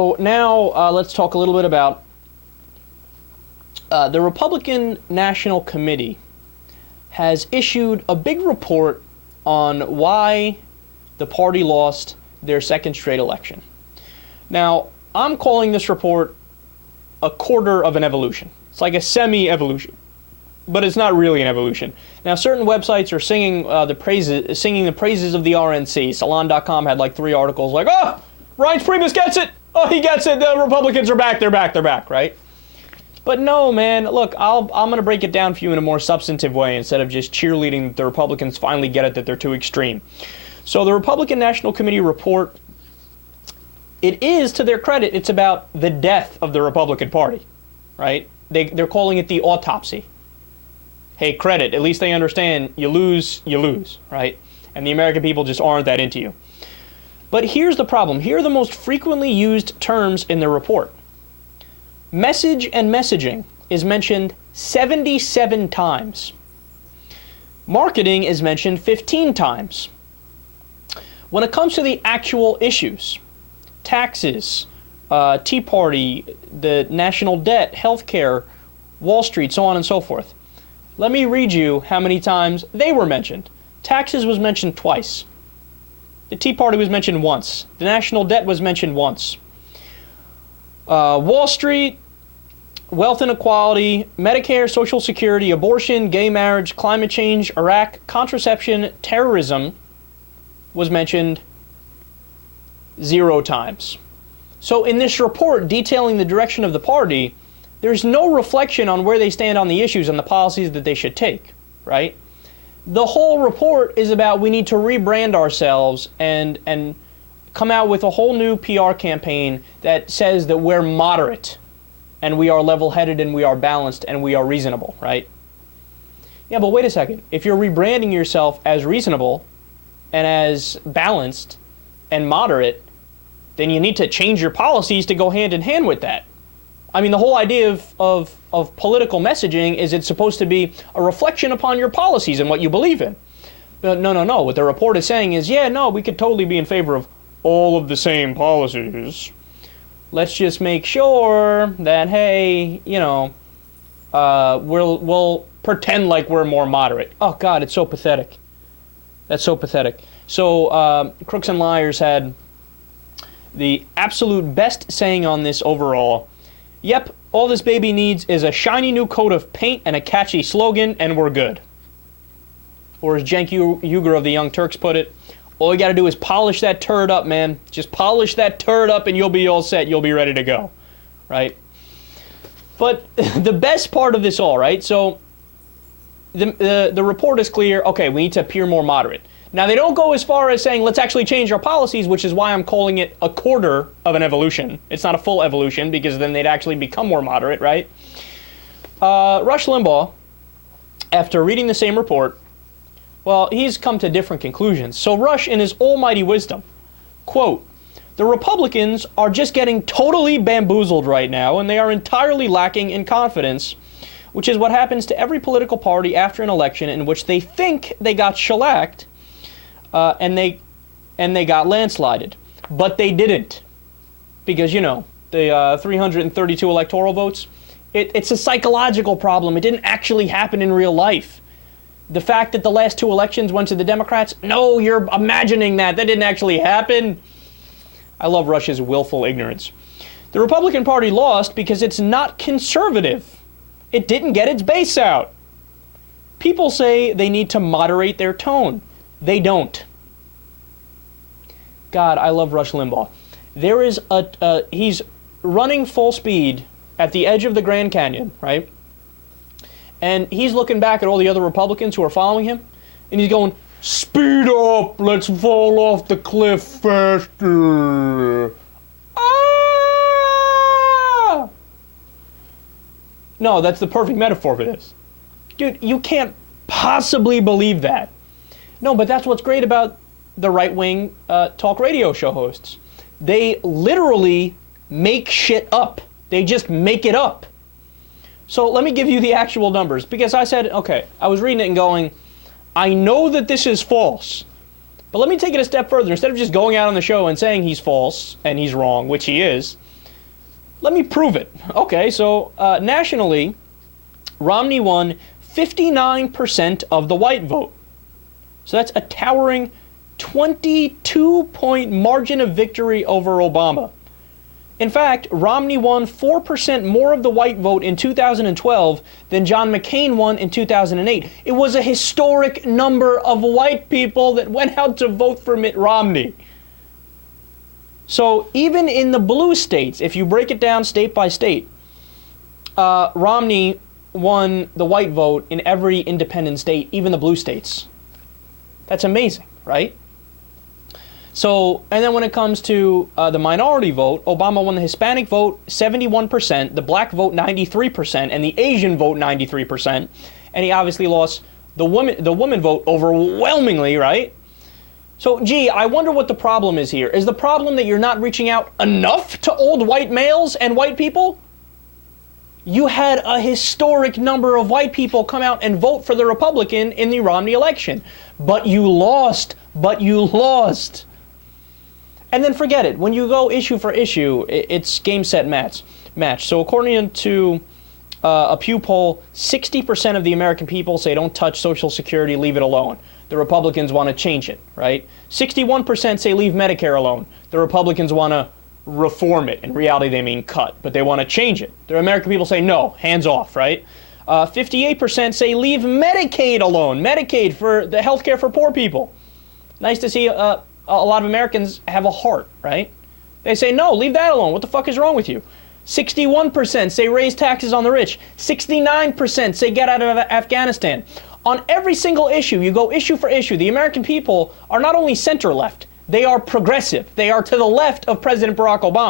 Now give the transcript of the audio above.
So now let's talk a little bit about the Republican National Committee has issued a big report on why the party lost their second straight election. Now, I'm calling this report a quarter of an evolution. It's like a semi-evolution, but it's not really an evolution. Now, certain websites are singing the praises of the RNC. Salon.com had like 3 articles like, oh, Reince Priebus gets it. Oh, he gets it. The Republicans are back. They're back, right? But no, man, look, I'm going to break it down for you in a more substantive way instead of just cheerleading that the Republicans finally get it, that they're too extreme. So the Republican National Committee report, it is, to their credit, it's about the death of the Republican Party, right? They're calling it the autopsy. Hey, credit, at least they understand you lose, right? And the American people just aren't that into you. But here's the problem. Here are the most frequently used terms in the report. Message and messaging is mentioned 77 times. Marketing is mentioned 15 times. When it comes to the actual issues, taxes, Tea Party, the national debt, healthcare, Wall Street, so on and so forth, let me read you how many times they were mentioned. Taxes was mentioned twice. The Tea Party was mentioned once. The national debt was mentioned once. Wall Street, wealth inequality, Medicare, Social Security, abortion, gay marriage, climate change, Iraq, contraception, terrorism was mentioned 0 times. So in this report detailing the direction of the party, there's no reflection on where they stand on the issues and the policies that they should take, right? The whole report is about we need to rebrand ourselves and come out with a whole new PR campaign that says that we're moderate and we are level-headed and we are balanced and we are reasonable, right? Yeah, but wait a second. If you're rebranding yourself as reasonable and as balanced and moderate, then you need to change your policies to go hand in hand with that. I mean, the whole idea of political messaging is it's supposed to be a reflection upon your policies and what you believe in. No. What the report is saying is, yeah, no, we could totally be in favor of all of the same policies. Let's just make sure that, hey, you know, we'll pretend like we're more moderate. Oh, God, it's so pathetic. That's so pathetic. So Crooks and Liars had the absolute best saying on this overall. Yep, all this baby needs is a shiny new coat of paint and a catchy slogan, and we're good. Or as Cenk Uygur of the Young Turks put it, all you got to do is polish that turd up, man. Just polish that turd up and you'll be all set. You'll be ready to go, right? But the best part of this all, right? So the report is clear. Okay, we need to appear more moderate. Now, they don't go as far as saying, let's actually change our policies, which is why I'm calling it a quarter of an evolution. It's not a full evolution, because then they'd actually become more moderate, right? Rush Limbaugh, after reading the same report, well, he's come to different conclusions. So Rush, in his almighty wisdom, quote, the Republicans are just getting totally bamboozled right now, and they are entirely lacking in confidence, which is what happens to every political party after an election in which they think they got shellacked, and they got landslided. But they didn't. Because, you know, the 332 electoral votes, it's a psychological problem. It didn't actually happen in real life. The fact that the last 2 elections went to the Democrats, no, you're imagining that. That didn't actually happen. I love Rush's willful ignorance. The Republican Party lost because it's not conservative. It didn't get its base out. People say they need to moderate their tone. They don't. God, I love Rush Limbaugh. There is he's running full speed at the edge of the Grand Canyon, right? And he's looking back at all the other Republicans who are following him, and he's going, speed up, let's fall off the cliff faster. Ah! No, that's the perfect metaphor for this. Dude, you can't possibly believe that. No, but that's what's great about the right-wing talk radio show hosts. They literally make shit up. They just make it up. So let me give you the actual numbers, because I said, okay, I was reading it and going, I know that this is false, But let me take it a step further. Instead of just going out on the show and saying he's false and he's wrong, which he is, let me prove it. Okay, so nationally, Romney won 59% of the white vote. So that's a towering 22-point margin of victory over Obama. In fact, Romney won 4% more of the white vote in 2012 than John McCain won in 2008. It was a historic number of white people that went out to vote for Mitt Romney. So even in the blue states, if you break it down state by state, Romney won the white vote in every independent state, even the blue states. That's amazing, right? So, and then when it comes to the minority vote, Obama won the Hispanic vote 71%, the black vote 93%, and the Asian vote 93%. And he obviously lost the woman vote overwhelmingly, right? So, gee, I wonder what the problem is here. Is the problem that you're not reaching out enough to old white males and white people? You had a historic number of white people come out and vote for the Republican in the Romney election. But you lost. And then forget it. When you go issue for issue, it's game, set, match. So according to a Pew poll, 60% of the American people say don't touch Social Security, leave it alone. The Republicans want to change it, right? 61% say leave Medicare alone. The Republicans want to reform it. In reality, they mean cut, but they want to change it. The American people say no, hands off, right? 58% say leave Medicaid alone. Medicaid for the health care for poor people. Nice to see a lot of Americans have a heart, right? They say, no, leave that alone. What the fuck is wrong with you? 61% say raise taxes on the rich. 69% say get out of Afghanistan. On every single issue, you go issue for issue, the American people are not only center-left, they are progressive. They are to the left of President Barack Obama.